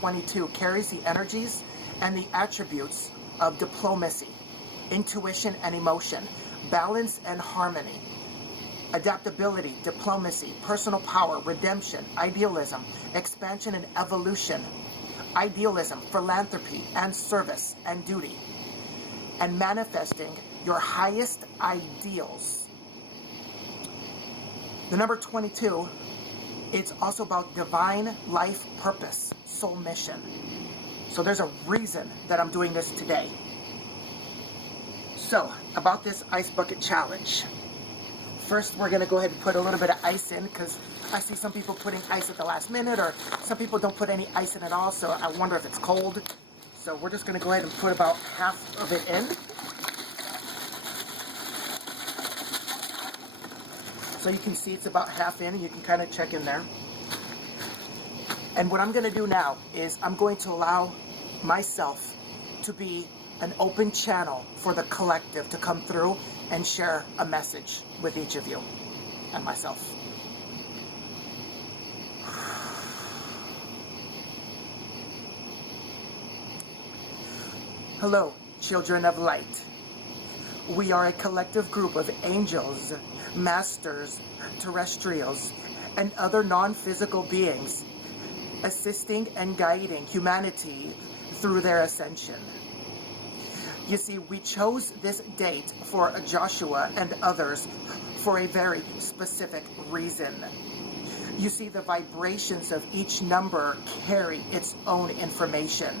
22 carries the energies and the attributes of diplomacy, intuition and emotion, balance and harmony, adaptability, diplomacy, personal power, redemption, idealism, expansion and evolution, idealism, philanthropy and service and duty, and manifesting your highest ideals. The number 22, it's also about divine life purpose, soul mission. So there's a reason that I'm doing this today. So, about this ice bucket challenge. First, we're going to go ahead and put a little bit of ice in, because I see some people putting ice at the last minute, or some people don't put any ice in at all, so I wonder if it's cold. So we're just going to go ahead and put about half of it in. So you can see it's about half in, and you can kind of check in there. And what I'm going to do now is I'm going to allow myself to be an open channel for the collective to come through and share a message with each of you and myself. Hello, children of light. We are a collective group of angels, masters, terrestrials, and other non-physical beings, assisting and guiding humanity through their ascension. You see, we chose this date for Joshua and others for a very specific reason. You see, the vibrations of each number carry its own information.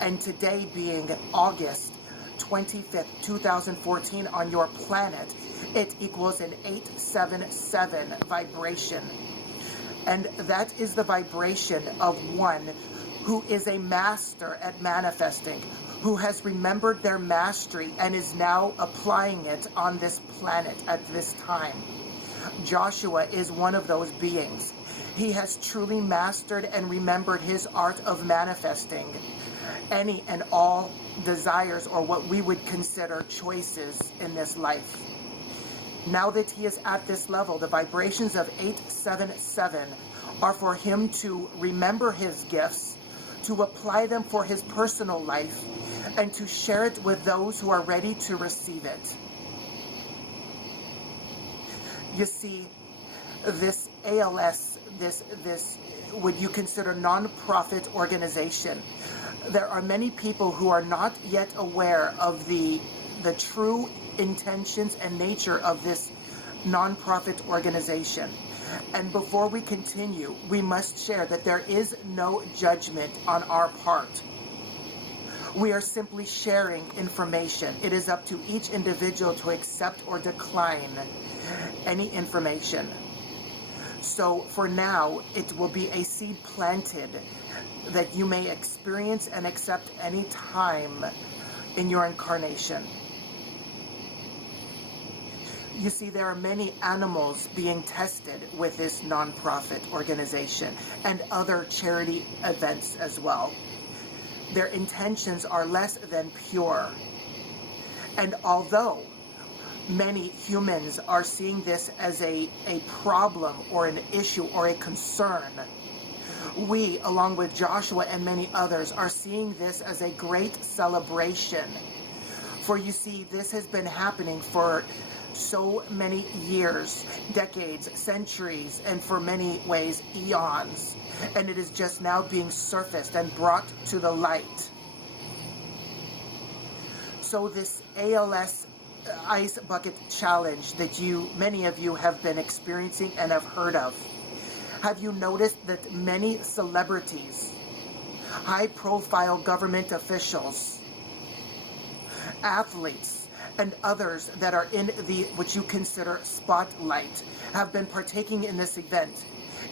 And today being August 25th, 2014 on your planet, it equals an 877 vibration. And that is the vibration of one who is a master at manifesting, who has remembered their mastery and is now applying it on this planet at this time. Joshua is one of those beings. He has truly mastered and remembered his art of manifesting any and all desires, or what we would consider choices in this life. Now that he is at this level, the vibrations of 877 are for him to remember his gifts, to apply them for his personal life, and to share it with those who are ready to receive it. You see, this ALS, this would you consider non-profit organization, there are many people who are not yet aware of the true intentions and nature of this non-profit organization. And before we continue, we must share that there is no judgment on our part. We are simply sharing information. It is up to each individual to accept or decline any information. So for now, it will be a seed planted that you may experience and accept any time in your incarnation. You see, there are many animals being tested with this nonprofit organization and other charity events as well. Their intentions are less than pure. And although many humans are seeing this as a problem or an issue or a concern, we, along with Joshua and many others, are seeing this as a great celebration. For you see, this has been happening for so many years, decades, centuries, and for many ways, eons. And it is just now being surfaced and brought to the light. So this ALS Ice Bucket Challenge that many of you have been experiencing and have heard of, have you noticed that many celebrities, high-profile government officials, athletes, and others that are in the what you consider spotlight have been partaking in this event?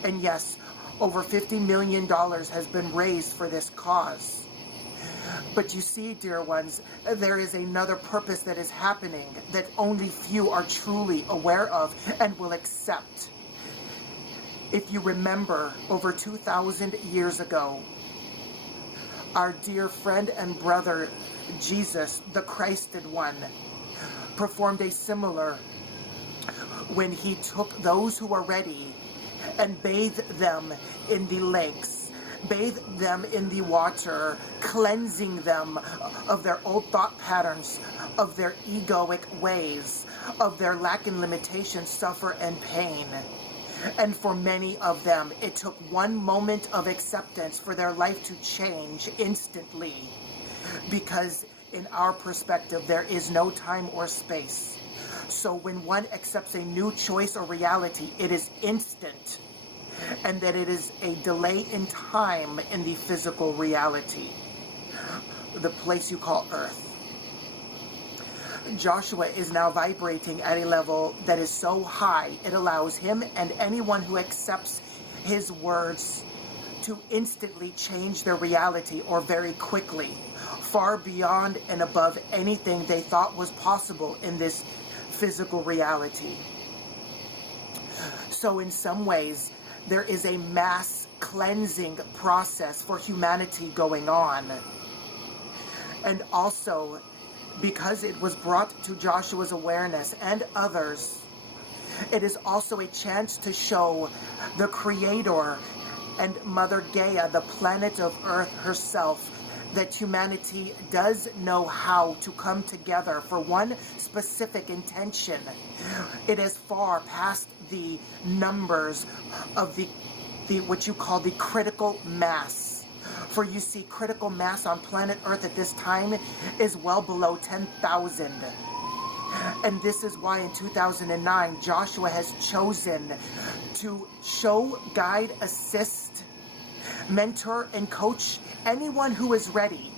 And yes, over $50 million has been raised for this cause. But you see, dear ones, there is another purpose that is happening that only few are truly aware of and will accept. If you remember, over 2,000 years ago, our dear friend and brother, Jesus, the Christed One, performed a similar when he took those who were ready and bathed them in the lakes bathe them in the water, cleansing them of their old thought patterns, of their egoic ways, of their lack and limitation, suffer and pain. And for many of them, it took one moment of acceptance for their life to change instantly. Because in our perspective, there is no time or space. So when one accepts a new choice or reality, it is instant. And that it is a delay in time in the physical reality, the place you call Earth. Joshua is now vibrating at a level that is so high, it allows him and anyone who accepts his words to instantly change their reality, or very quickly, far beyond and above anything they thought was possible in this physical reality. So in some ways, there is a mass cleansing process for humanity going on. And also, because it was brought to Joshua's awareness and others, it is also a chance to show the Creator and Mother Gaia, the planet of Earth herself, that humanity does know how to come together for one specific intention. It is far past the numbers of the what you call the critical mass. For you see, critical mass on planet Earth at this time is well below 10,000. And this is why in 2009, Joshua has chosen to show, guide, assist, mentor, and coach anyone who is ready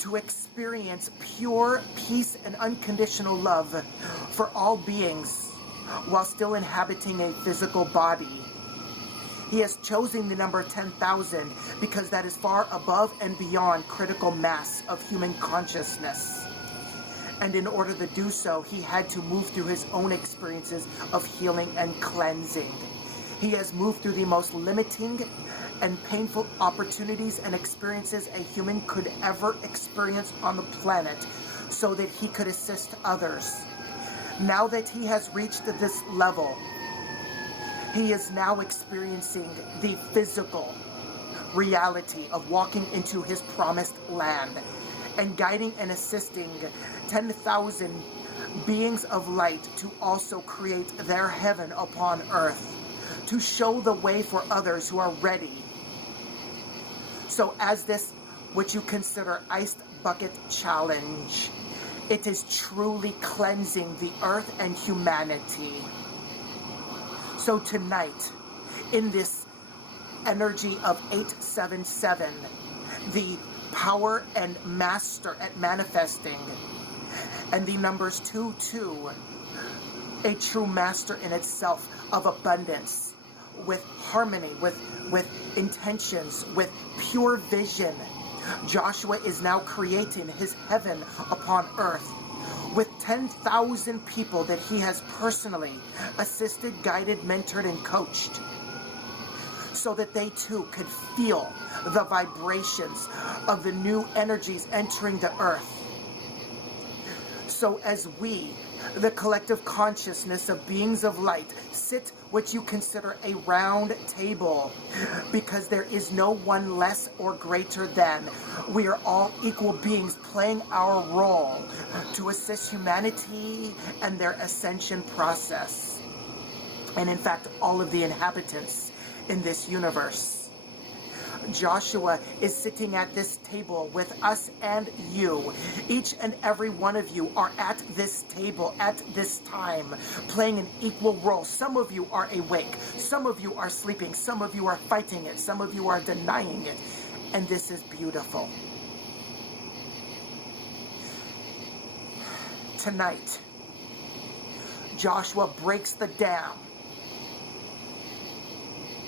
to experience pure peace and unconditional love for all beings while still inhabiting a physical body. He has chosen the number 10,000 because that is far above and beyond critical mass of human consciousness. And in order to do so, he had to move through his own experiences of healing and cleansing. He has moved through the most limiting and painful opportunities and experiences a human could ever experience on the planet so that he could assist others. Now that he has reached this level, he is now experiencing the physical reality of walking into his promised land and guiding and assisting 10,000 beings of light to also create their heaven upon earth, to show the way for others who are ready. So as this, what you consider Ice Bucket Challenge, it is truly cleansing the earth and humanity. So tonight, in this energy of 877, the power and master at manifesting, and the numbers 22, a true master in itself of abundance, with harmony, with intentions, with pure vision. Joshua is now creating his heaven upon earth with 10,000 people that he has personally assisted, guided, mentored, and coached, so that they too could feel the vibrations of the new energies entering the earth. So as we, the collective consciousness of beings of light, sit what you consider a round table, because there is no one less or greater than. We are all equal beings playing our role to assist humanity and their ascension process. And in fact, all of the inhabitants in this universe. Joshua is sitting at this table with us and you. Each and every one of you are at this table at this time, playing an equal role. Some of you are awake, some of you are sleeping, some of you are fighting it, some of you are denying it. And this is beautiful. Tonight, Joshua breaks the dam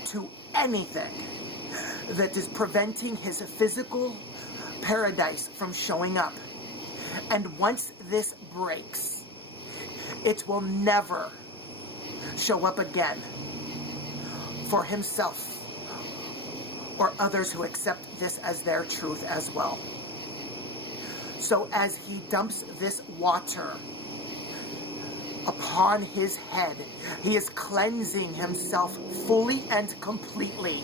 to anything that is preventing his physical paradise from showing up. And once this breaks, it will never show up again for himself or others who accept this as their truth as well. So as he dumps this water upon his head, he is cleansing himself fully and completely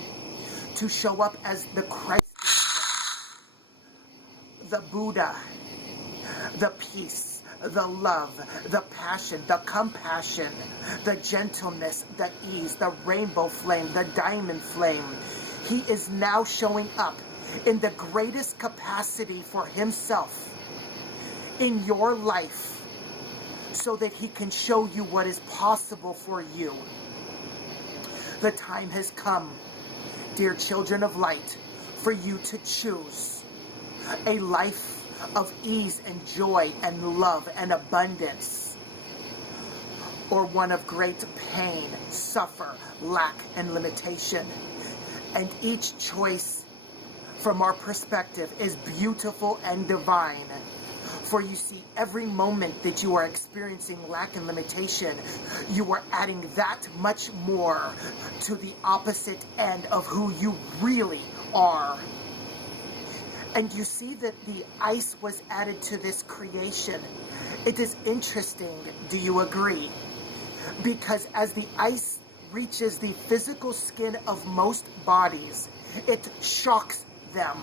to show up as the Christ, the Buddha, the peace, the love, the passion, the compassion, the gentleness, the ease, the rainbow flame, the diamond flame. He is now showing up in the greatest capacity for himself in your life so that he can show you what is possible for you. The time has come, dear children of light, for you to choose a life of ease and joy and love and abundance, or one of great pain, suffer, lack, and limitation. And each choice from our perspective is beautiful and divine. For you see, every moment that you are experiencing lack and limitation, you are adding that much more to the opposite end of who you really are. And you see that the ice was added to this creation. It is interesting, do you agree? Because as the ice reaches the physical skin of most bodies, it shocks them.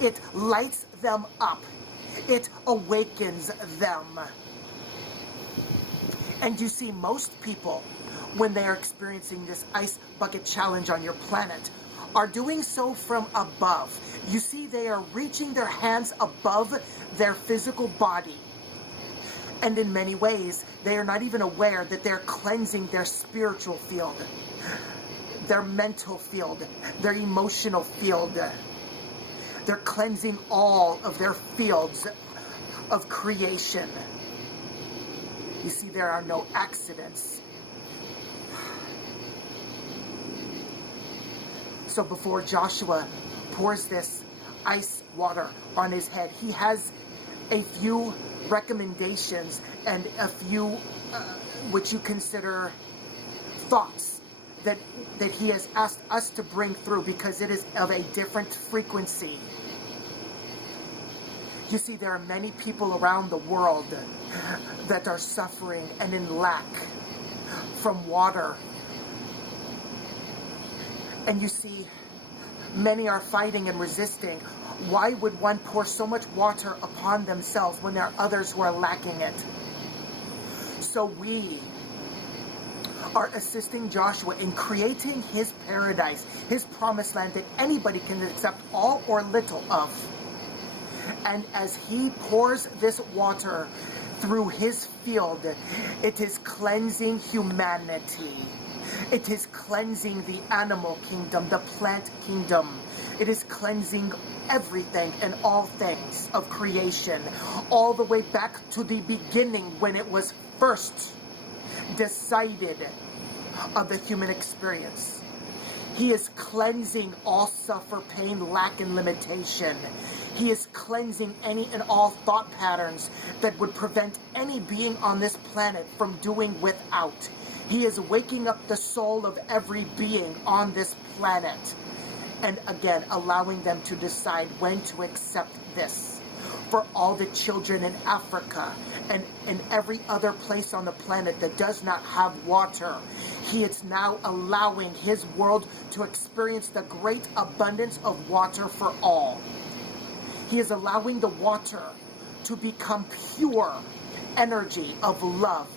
It lights them up. It awakens them. And you see, most people, when they are experiencing this ice bucket challenge on your planet, are doing so from above. You see, they are reaching their hands above their physical body. And in many ways, they are not even aware that they're cleansing their spiritual field, their mental field, their emotional field. They're cleansing all of their fields of creation. You see, there are no accidents. So before Joshua pours this ice water on his head, he has a few recommendations and a few which you consider thoughts that he has asked us to bring through, because it is of a different frequency. You see, there are many people around the world that are suffering and in lack from water. And you see, many are fighting and resisting. Why would one pour so much water upon themselves when there are others who are lacking it? So we are assisting Joshua in creating his paradise, his promised land that anybody can accept all or little of. And as he pours this water through his field, it is cleansing humanity. It is cleansing the animal kingdom, the plant kingdom. It is cleansing everything and all things of creation, all the way back to the beginning when it was first decided of the human experience. He is cleansing all suffer, pain, lack, and limitation. He is cleansing any and all thought patterns that would prevent any being on this planet from doing without. He is waking up the soul of every being on this planet, and again allowing them to decide when to accept this. For all the children in Africa and in every other place on the planet that does not have water, he is now allowing his world to experience the great abundance of water for all. He is allowing the water to become pure energy of love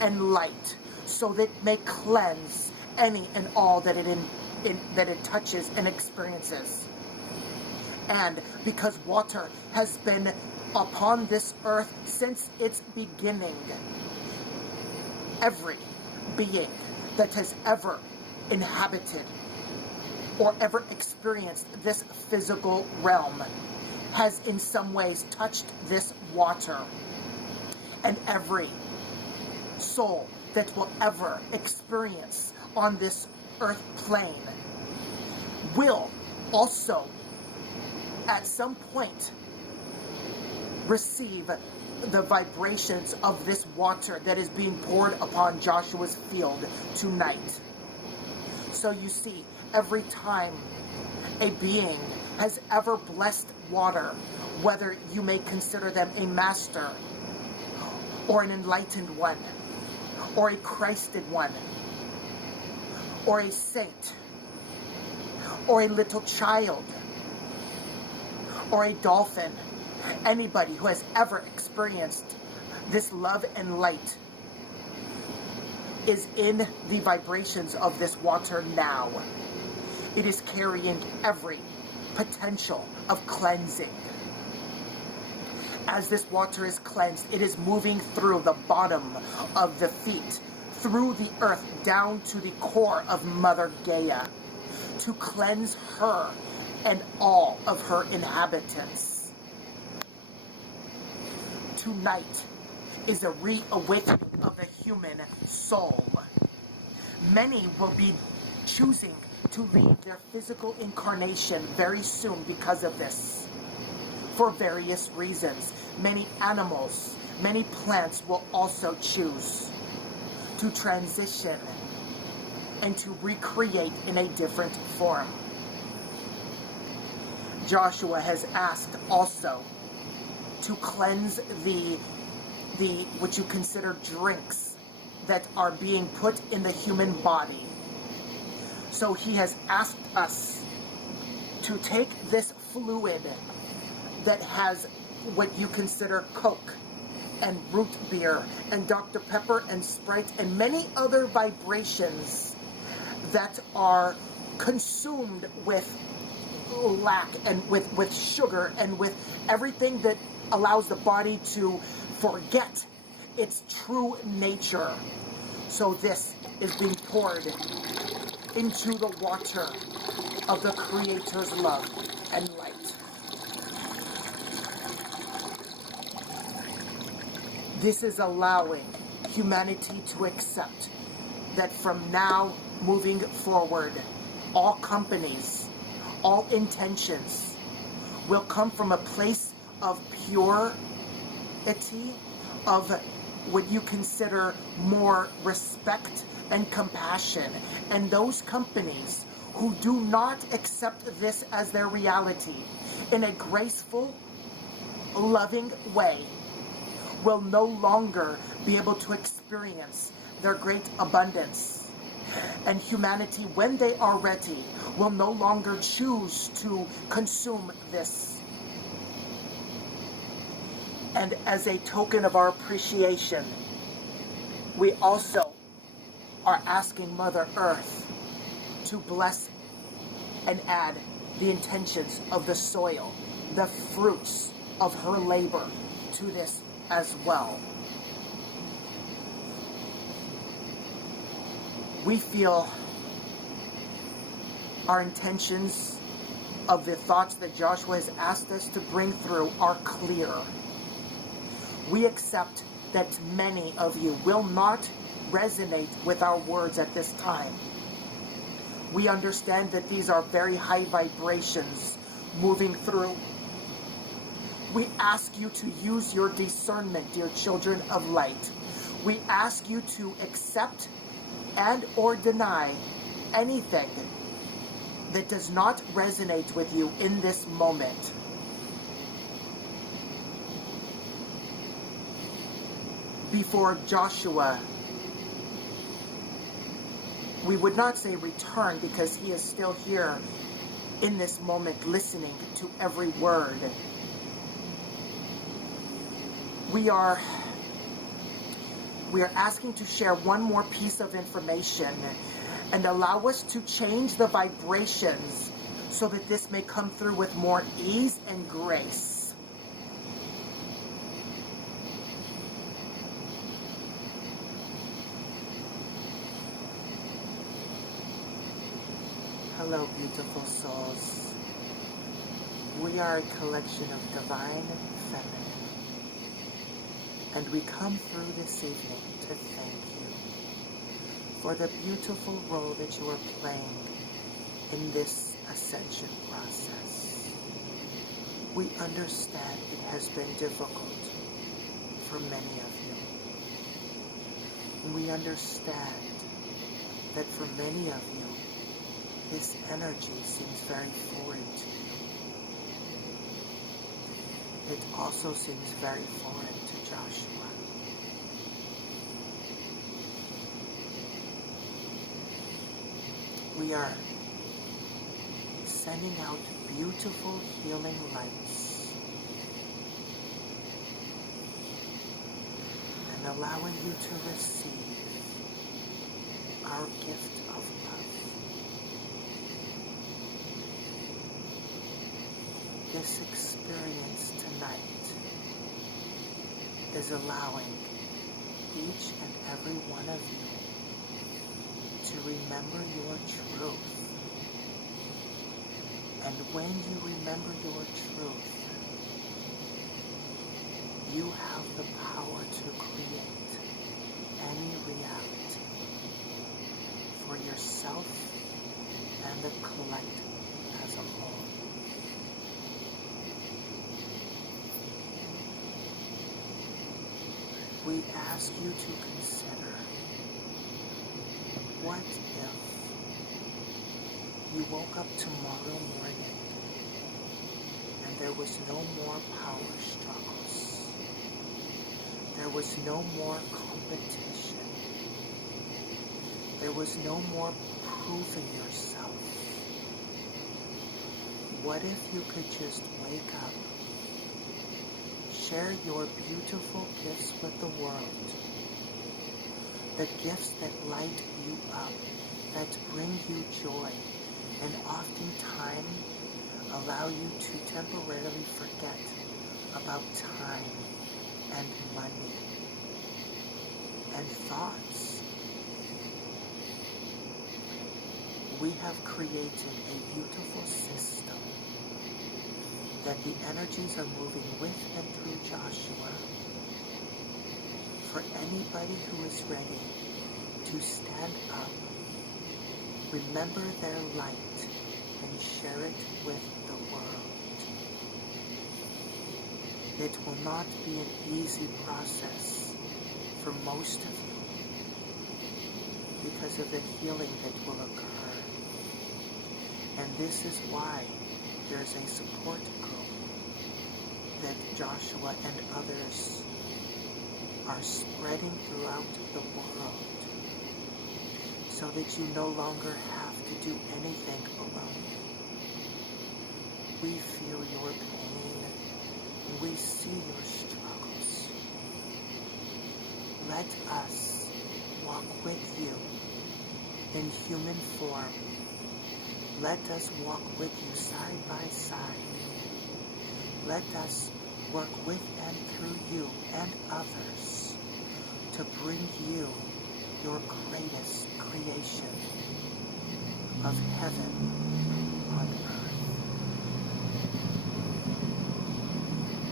and light, so that it may cleanse any and all that it touches and experiences. And because water has been upon this earth since its beginning, every being that has ever inhabited or ever experienced this physical realm has in some ways touched this water. And every soul that will ever experience on this earth plane will also at some point receive the vibrations of this water that is being poured upon Joshua's field tonight. So you see, every time a being has ever blessed water, whether you may consider them a master or an enlightened one, or a Christed one, or a saint, or a little child, or a dolphin, anybody who has ever experienced this love and light is in the vibrations of this water now. It is carrying every potential of cleansing. As this water is cleansed, it is moving through the bottom of the feet, through the earth, down to the core of Mother Gaia, to cleanse her and all of her inhabitants. Tonight is a reawakening of the human soul. Many will be choosing to leave their physical incarnation very soon because of this, for various reasons. Many animals, many plants will also choose to transition and to recreate in a different form. Joshua has asked also to cleanse the what you consider drinks that are being put in the human body. So he has asked us to take this fluid that has what you consider Coke and root beer and Dr. Pepper and Sprite and many other vibrations that are consumed with lack and with sugar and with everything that allows the body to forget its true nature. So this is being poured into the water of the Creator's love and light. This is allowing humanity to accept that from now moving forward, all companies, all intentions will come from a place of purity, of what you consider more respect and compassion. And those companies who do not accept this as their reality in a graceful, loving way will no longer be able to experience their great abundance. And humanity, when they are ready, will no longer choose to consume this. And as a token of our appreciation, we also are asking Mother Earth to bless and add the intentions of the soil, the fruits of her labor to this as well. We feel our intentions of the thoughts that Joshua has asked us to bring through are clear. We accept that many of you will not resonate with our words at this time. We understand that these are very high vibrations moving through. We ask you to use your discernment, dear children of light. We ask you to accept and or deny anything that does not resonate with you in this moment. Before Joshua, we would not say return, because he is still here in this moment listening to every word. We are asking to share one more piece of information and allow us to change the vibrations so that this may come through with more ease and grace. Hello, beautiful souls. We are a collection of divine feminine. And we come through this evening to thank you for the beautiful role that you are playing in this ascension process. We understand it has been difficult for many of you. And we understand that for many of you, this energy seems very foreign to you. It also seems very foreign to Joshua. We are sending out beautiful healing lights and allowing you to receive our gift of love. This experience tonight is allowing each and every one of you to remember your truth. And when you remember your truth, you have the power to create any reality for yourself and the collective as a whole. We ask you to consider, what if you woke up tomorrow morning and there was no more power struggles, there was no more competition, there was no more proving yourself? What if you could just wake up, share your beautiful gifts with the world, the gifts that light you up, that bring you joy, and oftentimes allow you to temporarily forget about time and money and thoughts. We have created a beautiful system that the energies are moving with and through Joshua for anybody who is ready to stand up, remember their light, and share it with the world. It will not be an easy process for most of you because of the healing that will occur. And this is why there's a support group that Joshua and others are spreading throughout the world so that you no longer have to do anything alone. We feel your pain and we see your struggles. Let us walk with you in human form. Let us walk with you side by side. Let us work with and through you and others to bring you your greatest creation of heaven on earth.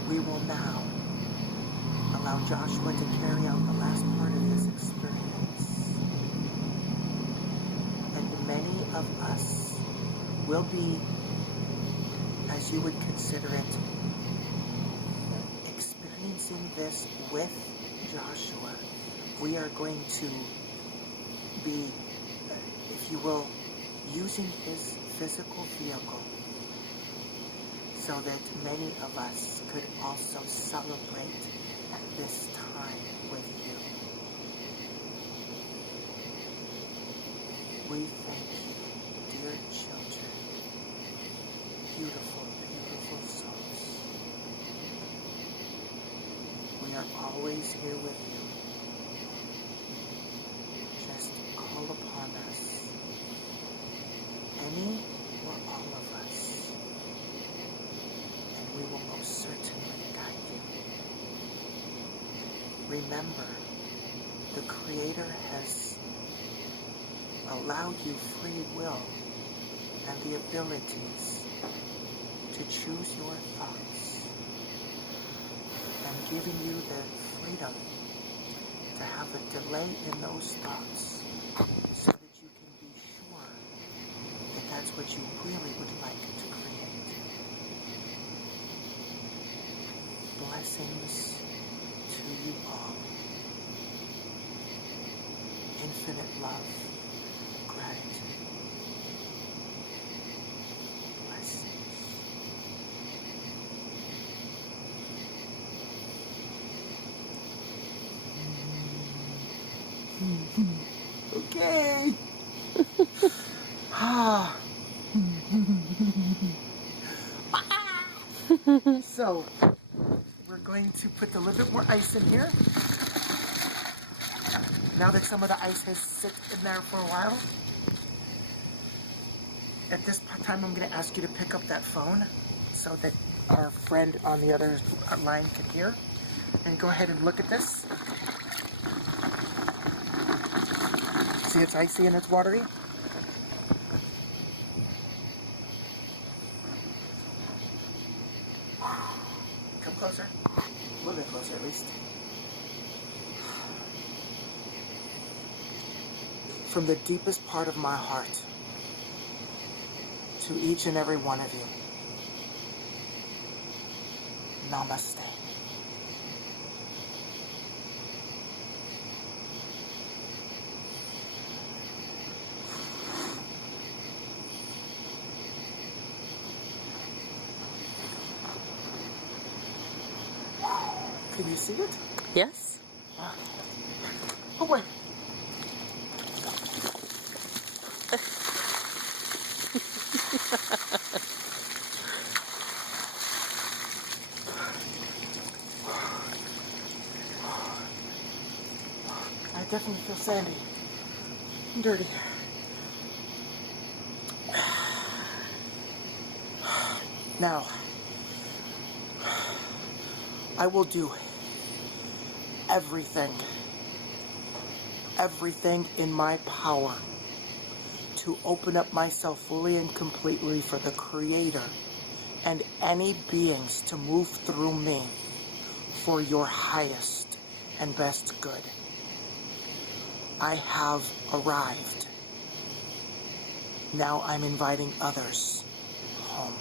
We will now allow Joshua to carry out the last part of this experience. And many of us will be, as you would consider it, experiencing this with Joshua. We are going to be, if you will, using his physical vehicle so that many of us could also celebrate at this time with you. We thank you, dear children, beautiful, beautiful souls. We are always here with you. Just call upon us, any or all of us, and we will most certainly guide you. Remember, the Creator has allowed you free will and the abilities to choose your thoughts, and giving you the freedom to have a delay in those thoughts so that you can be sure that that's what you really would like to create. Blessings to you all. Infinite love, gratitude. Okay. So, we're going to put a little bit more ice in here. Now that some of the ice has sit in there for a while. At this time, I'm going to ask you to pick up that phone so that our friend on the other line can hear. And go ahead and look at this. See, it's icy and it's watery. Come closer. A little bit closer, at least. From the deepest part of my heart, to each and every one of you, namaste. Can you see it? Yes. Oh, wait. I definitely feel sandy and dirty. Now, I will do everything in my power to open up myself fully and completely for the Creator and any beings to move through me for your highest and best good. I have arrived. Now I'm inviting others home.